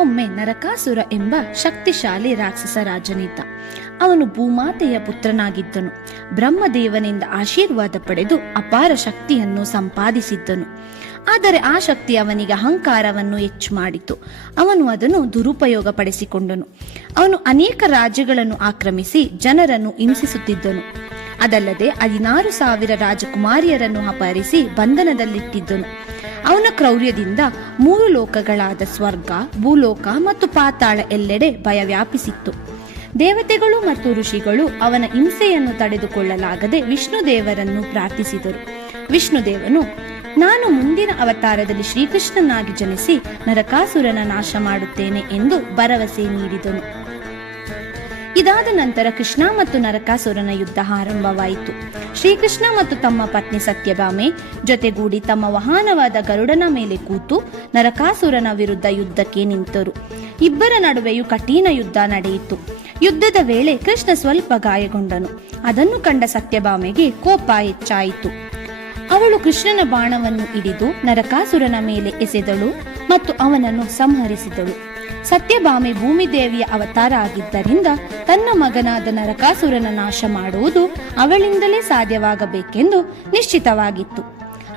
ಒಮ್ಮೆ ನರಕಾಸುರ ಎಂಬ ಶಕ್ತಿಶಾಲಿ ರಾಕ್ಷಸ ರಾಜನಿದ್ದ. ಅವನು ಭೂಮಾತೆಯ ಪುತ್ರನಾಗಿದ್ದನು. ಬ್ರಹ್ಮದೇವನಿಂದ ಆಶೀರ್ವಾದ ಪಡೆದು ಅಪಾರ ಶಕ್ತಿಯನ್ನು ಸಂಪಾದಿಸಿದ್ದನು. ಆದರೆ ಆ ಶಕ್ತಿ ಅವನಿಗೆ ಅಹಂಕಾರವನ್ನು ಹೆಚ್ಚು ಮಾಡಿತು ಅವನು ಅದನ್ನು ದುರುಪಯೋಗ ಪಡಿಸಿಕೊಂಡನು ಅವನು ಅನೇಕ ರಾಜ್ಯಗಳನ್ನು ಆಕ್ರಮಿಸಿ ಜನರನ್ನು ಹಿಂಸಿಸುತ್ತಿದ್ದನು. ಅದಲ್ಲದೆ ಹದಿನಾರು ಸಾವಿರ ರಾಜಕುಮಾರಿಯರನ್ನು ಅಪಹರಿಸಿ ಬಂಧನದಲ್ಲಿಟ್ಟಿದ್ದನು. ಅವನ ಕ್ರೌರ್ಯದಿಂದ ಮೂರು ಲೋಕಗಳಾದ ಸ್ವರ್ಗ, ಭೂಲೋಕ ಮತ್ತು ಪಾತಾಳ ಎಲ್ಲೆಡೆ ಭಯ ವ್ಯಾಪಿಸಿತ್ತು. ದೇವತೆಗಳು ಮತ್ತು ಋಷಿಗಳು ಅವನ ಹಿಂಸೆಯನ್ನು ತಡೆದುಕೊಳ್ಳಲಾಗದೆ ವಿಷ್ಣುದೇವರನ್ನು ಪ್ರಾರ್ಥಿಸಿದರು. ವಿಷ್ಣುದೇವನು, ನಾನು ಮುಂದಿನ ಅವತಾರದಲ್ಲಿ ಶ್ರೀಕೃಷ್ಣನಾಗಿ ಜನಿಸಿ ನರಕಾಸುರನ ನಾಶ ಮಾಡುತ್ತೇನೆ ಎಂದು ಭರವಸೆ ನೀಡಿದನು. ಇದಾದ ನಂತರ ಕೃಷ್ಣ ಮತ್ತು ನರಕಾಸುರನ ಯುದ್ಧ ಆರಂಭವಾಯಿತು. ಶ್ರೀಕೃಷ್ಣ ಮತ್ತು ತಮ್ಮ ಪತ್ನಿ ಸತ್ಯಭಾಮೆ ಜೊತೆಗೂಡಿ ತಮ್ಮ ವಾಹನವಾದ ಗರುಡನ ಮೇಲೆ ಕೂತು ನರಕಾಸುರನ ವಿರುದ್ಧ ಯುದ್ಧಕ್ಕೆ ನಿಂತರು. ಇಬ್ಬರ ನಡುವೆಯೂ ಕಠಿಣ ಯುದ್ಧ ನಡೆಯಿತು. ಯುದ್ಧದ ವೇಳೆ ಕೃಷ್ಣ ಸ್ವಲ್ಪ ಗಾಯಗೊಂಡನು. ಅದನ್ನು ಕಂಡ ಸತ್ಯಭಾಮೆಗೆ ಕೋಪ ಹೆಚ್ಚಾಯಿತು. ಅವಳು ಕೃಷ್ಣನ ಬಾಣವನ್ನು ಹಿಡಿದು ನರಕಾಸುರನ ಮೇಲೆ ಎಸೆದಳು ಮತ್ತು ಅವನನ್ನು ಸಂಹರಿಸಿದಳು. ಸತ್ಯಭಾಮೆ ಭೂಮಿದೇವಿಯ ಅವತಾರ ಆಗಿದ್ದರಿಂದ ತನ್ನ ಮಗನಾದ ನರಕಾಸುರನ ನಾಶ ಮಾಡುವುದು ಅವಳಿಂದಲೇ ಸಾಧ್ಯವಾಗಬೇಕೆಂದು ನಿಶ್ಚಿತವಾಗಿತ್ತು.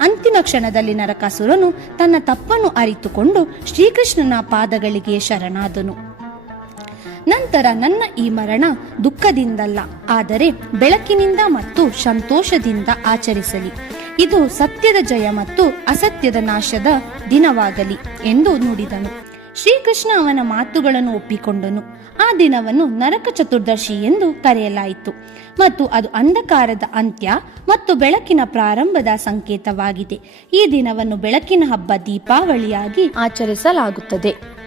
ಅಂತಿಮ ಕ್ಷಣದಲ್ಲಿ ನರಕಾಸುರನು ತನ್ನ ತಪ್ಪನ್ನು ಅರಿತುಕೊಂಡು ಶ್ರೀಕೃಷ್ಣನ ಪಾದಗಳಿಗೆ ಶರಣಾದನು. ನಂತರ ನನ್ನ ಈ ಮರಣ ದುಃಖದಿಂದಲ್ಲ, ಆದರೆ ಬೆಳಕಿನಿಂದ ಮತ್ತು ಸಂತೋಷದಿಂದ ಆಚರಿಸಲಿ. ಇದು ಸತ್ಯದ ಜಯ ಮತ್ತು ಅಸತ್ಯದ ನಾಶದ ದಿನವಾಗಲಿ ಎಂದು ನುಡಿದನು. ಶ್ರೀಕೃಷ್ಣ ಅವನ ಮಾತುಗಳನ್ನು ಒಪ್ಪಿಕೊಂಡನು. ಆ ದಿನವನ್ನು ನರಕ ಚತುರ್ದಶಿ ಎಂದು ಕರೆಯಲಾಯಿತು. ಮತ್ತು ಅದು ಅಂಧಕಾರದ ಅಂತ್ಯ ಮತ್ತು ಬೆಳಕಿನ ಪ್ರಾರಂಭದ ಸಂಕೇತವಾಗಿದೆ. ಈ ದಿನವನ್ನು ಬೆಳಕಿನ ಹಬ್ಬ ದೀಪಾವಳಿಯಾಗಿ ಆಚರಿಸಲಾಗುತ್ತದೆ.